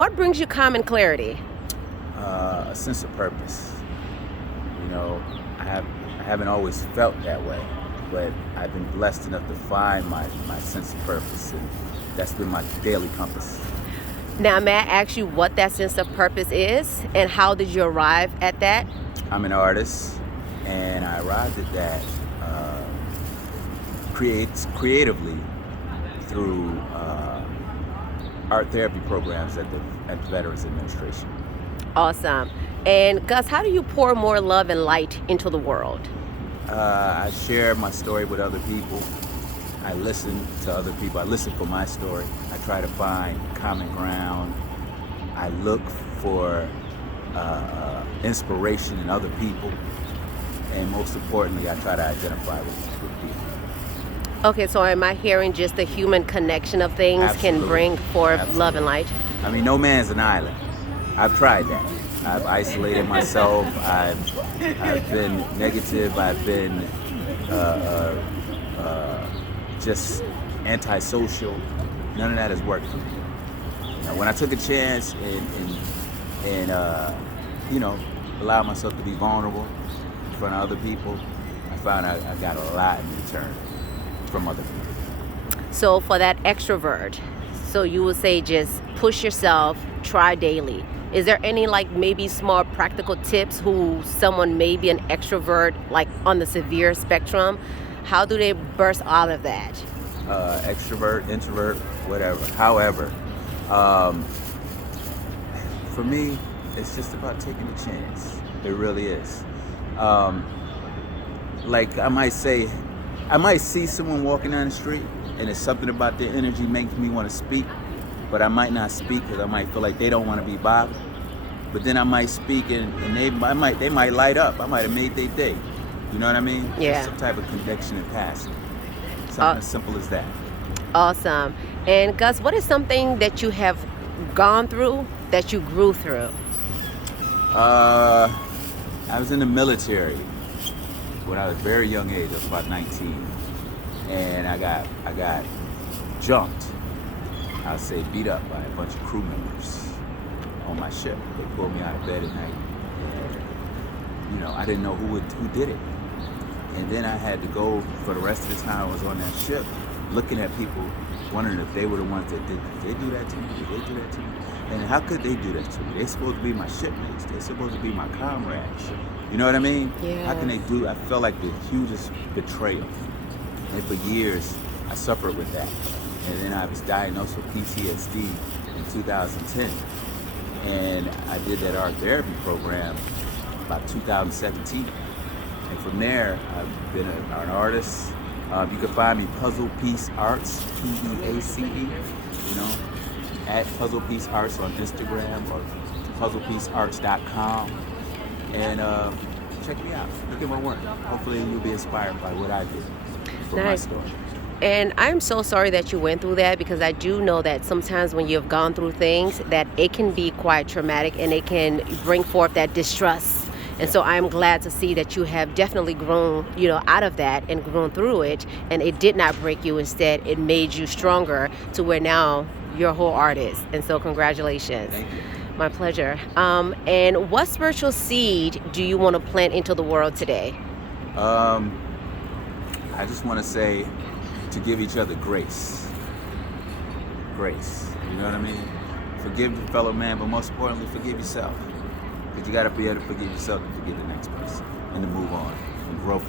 What brings you calm and clarity? A sense of purpose. You know, I haven't always felt that way, but I've been blessed enough to find my sense of purpose, and that's been my daily compass. Now, may I ask you what that sense of purpose is and how did you arrive at that? I'm an artist, and I arrived at that creatively through art therapy programs at the Veterans Administration. Awesome. And Gus, how do you pour more love and light into the world? I share my story with other people. I listen to other people. I listen for my story. I try to find common ground. I look for inspiration in other people. And most importantly, I try to identify with people. Okay, so am I hearing just the human connection of things can Absolutely. bring forth love and Absolutely. light? I mean, no man's an island. I've tried that. I've isolated myself. I've been negative. I've been just antisocial. None of that has worked for me. You know, when I took a chance and allowed myself to be vulnerable in front of other people, I found I got a lot in return from other people. So for that extrovert, so you would say just push yourself, try daily. Is there any like maybe small practical tips who someone may be an extrovert like on the severe spectrum? How do they burst out of that? Extrovert, introvert, whatever. However, for me, it's just about taking a chance. It really is. Like I might see someone walking down the street, and it's something about their energy makes me want to speak, but I might not speak because I might feel like they don't want to be bothered. But then I might speak, and they might light up. I might have made their day. You know what I mean? Yeah. Just some type of connection and passion. Something as simple as that. Awesome. And Gus, what is something that you have gone through that you grew through? I was in the military when I was a very young age. I was about 19, and I got jumped. I'd say beat up by a bunch of crew members on my ship. They pulled me out of bed at night, and I didn't know who did it. And then I had to go for the rest of the time I was on that ship, looking at people, wondering if they were the ones that did it. Did they do that to me? Did they do that to me? And how could they do that to me? They're supposed to be my shipmates. They're supposed to be my comrades. You know what I mean? Yeah. How can they do? I felt like the hugest betrayal. And for years, I suffered with that. And then I was diagnosed with PTSD in 2010. And I did that art therapy program about 2017. And from there, I've been an artist. You can find me Puzzle Piece Arts, PEACE, at Puzzle Piece Arts on Instagram or puzzlepiecearts.com. And check me out. Look at my work. Hopefully you'll be inspired by what I did from my Nice. story. And I'm so sorry that you went through that because I do know that sometimes when you've gone through things that it can be quite traumatic and it can bring forth that distrust. And so I'm glad to see that you have definitely grown, out of that and grown through it, and it did not break you. Instead, it made you stronger to where now you're a whole artist. And so congratulations. Thank you. My pleasure. And what spiritual seed do you want to plant into the world today? I just want to say to give each other grace. Grace. You know what I mean? Forgive your fellow man, but most importantly, forgive yourself. Because you got to be able to forgive yourself and forgive the next person and to move on and grow from